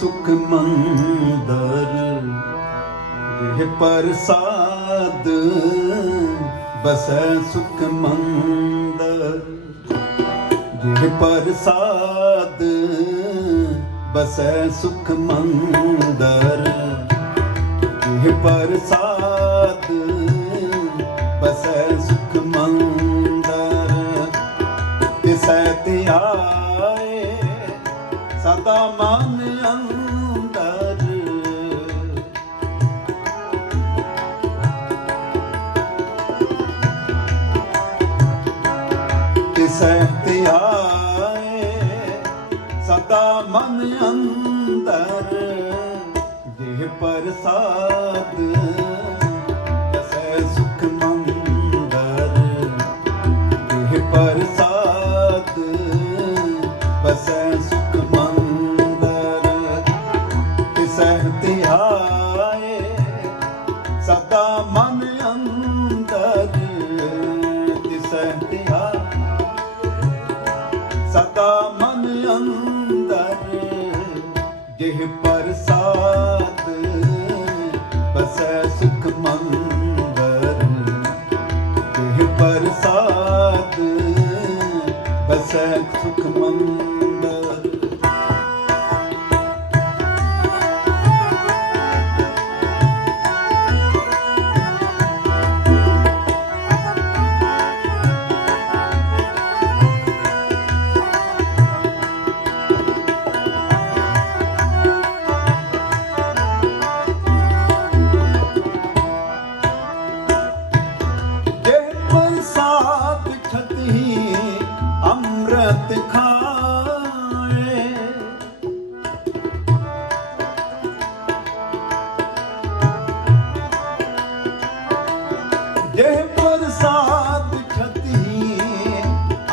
ਸੁਖ ਮੰਦਰ ਇਹ ਪ੍ਰਸਾਦ ਬਸੈ ਸੁਖ ਮੰਦਰ। ਇਹ ਪ੍ਰਸਾਦ ਬਸੈ ਸੁਖ ਮੰਦਰ ਇਹ ਪ੍ਰਸਾਦ ਤਿਸੈ ਸਦਾ ਮਨ ਅੰਦਰ ਜਿਹ ਪ੍ਰਸਾਦ। ਤਸੈ ਸੁਖ ਮੰਦਰ ਇਹ ਪ੍ਰਸਾਦ। ਬਸੈ ਸੁਖ ਮੰਦਰ ਤਿਸੈ ਬਸੈ ਜੇ ਪ੍ਰਸਾਦ ਛਤੀ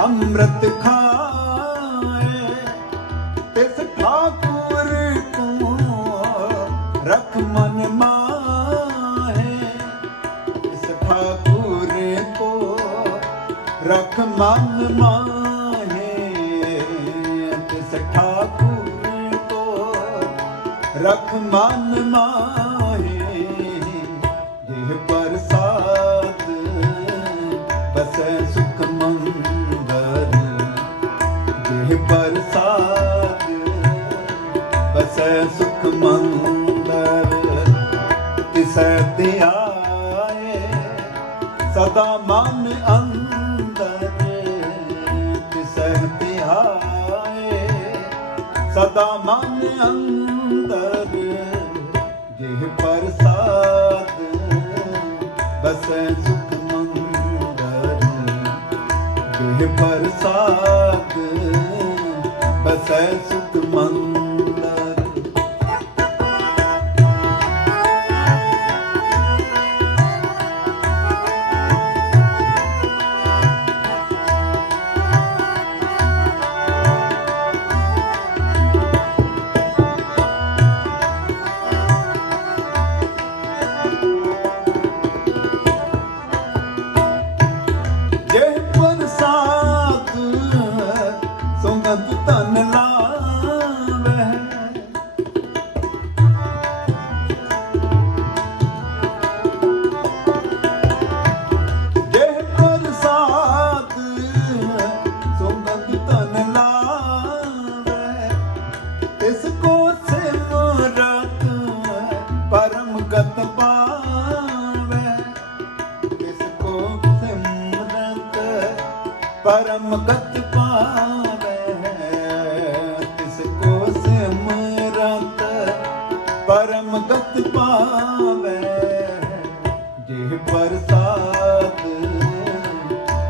ਅੰਮ੍ਰਿਤ ਖਾਏ। ਤਿਸ ਠਾਕੁਰ ਕੋ ਰਖ ਮਨ ਮਾਹੇ ਇਸ ਠਾਕੁਰ ਕੋ ਰਖ ਮਨ ਮਾਹੇ ਤਿਸ ਠਾਕੁਰ ਕੋ ਰਖ ਮਨ ਮਾਹੇ ਸਦਾ ਮਨ ਅੰਦਰ ਤਿਸੈ ਧਿਆਏ ਸਦਾ ਮਨ ਅੰਦਰ ਜਿਹ ਪ੍ਰਸਾਦ ਬਸੈ ਸੁਖ ਮੰਦਰ ਜਿਹ ਪ੍ਰਸਾਦ ਬਸੈ ਪਰਮ ਗਤ ਪਾਵੇ ਤਿਸ ਕੋ ਸਿਮਰਤ ਪਰਮ ਗਤ ਪਾਵੇ, ਜਿਹ ਪ੍ਰਸਾਦ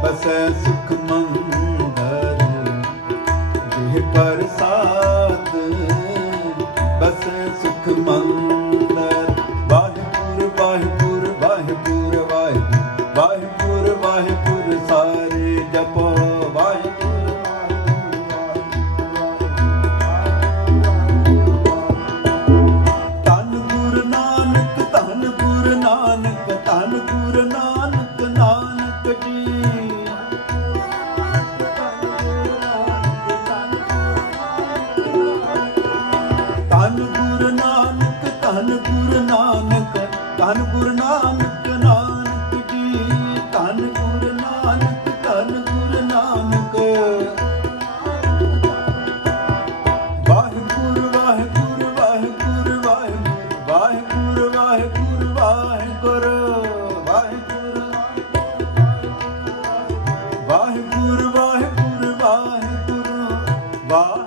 ਬਸੈ ਸੁਖ ਮੰਦਰ ਜਿਹ ਪ੍ਰਸਾਦ Bye.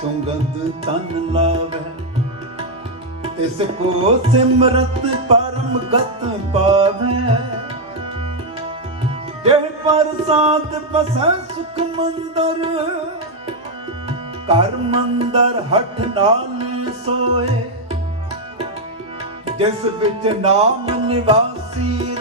ਸੁਗੰਧ ਤਨ ਲਾਵੇ। ਤਿਸ ਕੋ ਸਿਮਰਤ ਪਰਮ ਗਤ ਪਾਵੇ ਜਿਹ ਪ੍ਰਸਾਦ ਪਸੈ ਸੁਖ ਮੰਦਰ। ਕਰ ਮੰਦਰ ਹੱਠ ਨਾਲ ਸੋਏ। ਜਿਸ ਵਿੱਚ ਨਾਮ ਨਿਵਾਸੀ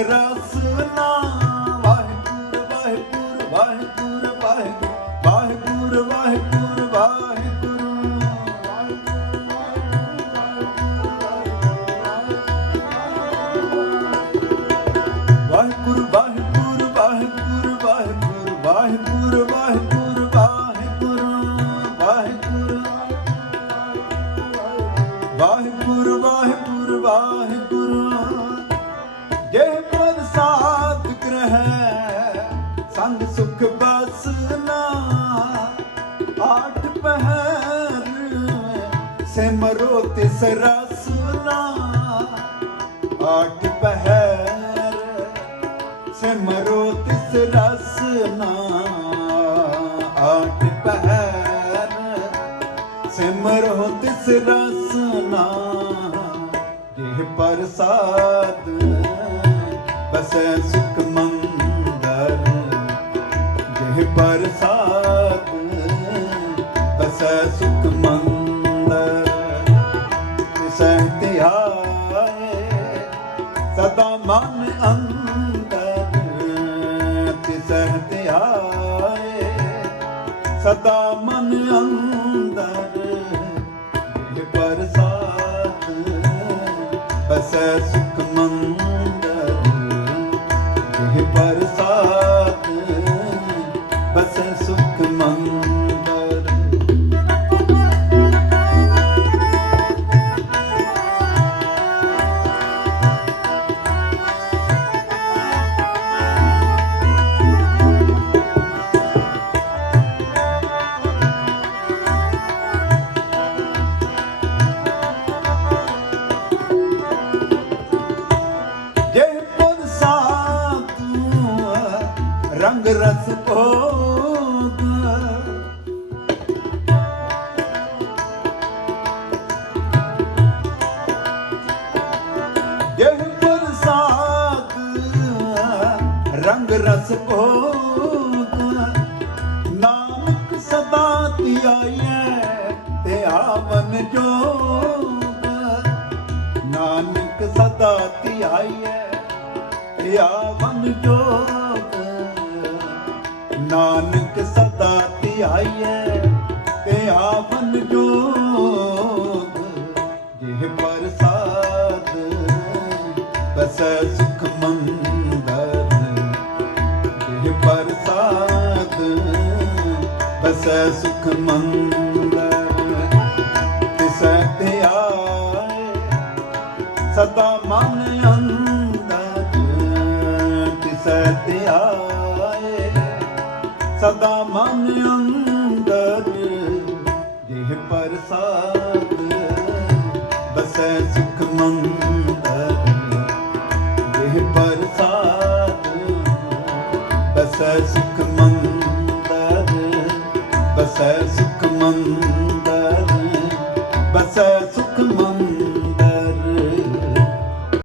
ਰਸਨਾ ਵਾਹਿਗੁਰੂ ਵਾਹਿਗੁਰੂ ਵਾਹਿਗੁਰੂ ਵਾਹਿਗੁਰੂ ਵਾਹਿਗੁਰੂ ਵਾਹਿਗੁਰੂ ਵਾਹਿਗੁਰੂ ਵਾਹਿਗੁਰੂ ਵਾਹਿਗੁਰੂ ਵਾਹਿਗੁਰੂ ਵਾਹਿਗੁਰੂ ਵਾਹਿਗੁਰੂ ਵਾਹਿਗੁਰੂ ਵਾਹਿਗੁਰੂ ਵਾਹਿਗੁਰੂ ਸਿਮਰੋ ਤਿਸ ਆਠ ਪਹਿਰ, ਸਿਮਰੋ ਤਿਸ ਰਸਨਾ ਆਠ ਪਹਿਰ, ਸਿਮਰੋ ਤਿਸ ਰਸਨਾ ਜਿਹ ਪ੍ਰਸਾਦ ਬਸੈ ਅੰਦਰ ਤਿਸੈ ਧਿਆਏ ਸਦਾ ਮਨ ਅੰਦਰ ਇਹ ਪ੍ਰਸਾਦ ਬਸੈ ਸੁਖ ਮੰਦਰ ਰੰਗ ਨਾਨਕ ਸਦਾ ਧਿਆਈਐ ਤੇ ਆਵਨ ਜੋਗ। ਨਾਨਕ ਸਦਾ ਧਿਆਈਐ ਆਵਨ ਜੋਗ। ਨਾਨਕ ਸਦਾ ਧਿਆਈਐ ਧਿਆਈਐ ਤੇ ਆਵਨ ਜੋਗ। ਬਸੈ ਸੁਖ ਮੰਦਰ ਤਿਸੈ ਧਿਆਏ, ਸਦਾ ਮਨ ਅੰਦਰ, ਤਿਸੈ ਧਿਆਏ, ਸਦਾ ਮਨ ਅੰਦਰ ਜਿਹ ਪ੍ਰਸਾਦ ਬਸੈ ਸੁਖ ਮੰਦਰ